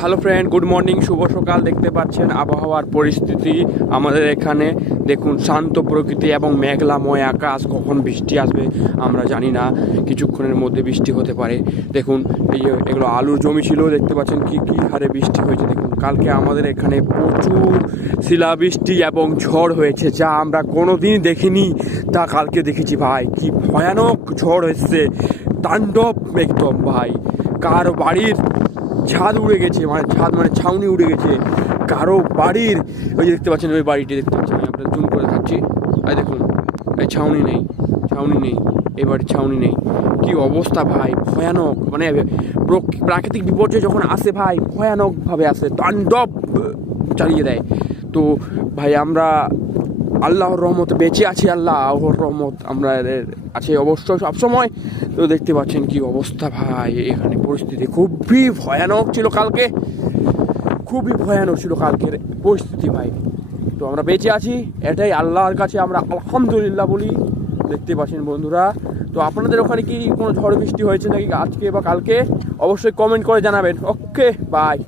Hello friend, good morning, শুভ সকাল। দেখতে পাচ্ছেন আবহাওয়ার পরিস্থিতি আমাদের এখানে। দেখুন, শান্ত প্রকৃতি এবং মেঘলাময় আকাশ। কখন বৃষ্টি আসবে আমরা জানি না, কিছুক্ষণের মধ্যে বৃষ্টি হতে পারে। দেখুন, এই যে এগুলো আলুর জমি ছিল, দেখতে পাচ্ছেন কি কি হারে বৃষ্টি হয়েছে। দেখুন, কালকে আমাদের এখানে প্রচুর শিলাবৃষ্টি এবং ঝড় হয়েছে, যা আমরা কোনোদিন দেখিনি, তা কালকে দেখেছি ভাই। কি ভয়ানক ঝড় হয়েছে, তাণ্ডব একদম ভাই। কার বাড়ির ছাদ উড়ে গেছে, মানে ছাউনি উড়ে গেছে কারো বাড়ির। ওই যে দেখতে পাচ্ছেন, ওই বাড়িটি দেখতে পাচ্ছেন, আমি আপনার জুম করে দেখাচ্ছি। এই দেখুন, এই ছাউনি নেই, এই বাড়ির ছাউনি নেই। কি অবস্থা ভাই, ভয়ানক। মানে প্রাকৃতিক বিপর্যয় যখন আসে ভাই, ভয়ানকভাবে আসে, তাণ্ডব চালিয়ে দেয়। তো ভাই, আমরা আল্লাহর রহমতে বেঁচে আছি, আল্লাহর রহমত আমরা আছে অবশ্যই সবসময়। তো দেখতে পাচ্ছেন কি অবস্থা ভাই, এখানে পরিস্থিতি খুবই ভয়ানক ছিল কালকে, খুবই ভয়ানক ছিল কালকের পরিস্থিতি ভাই। তো আমরা বেঁচে আছি, এটাই আল্লাহর কাছে আমরা আলহামদুলিল্লাহ বলি। দেখতে পাচ্ছেন বন্ধুরা। তো আপনাদের ওখানে কি কোনো ঝড় বৃষ্টি হয়েছে নাকি আজকে বা কালকে? অবশ্যই কমেন্ট করে জানাবেন। ওকে, বাই।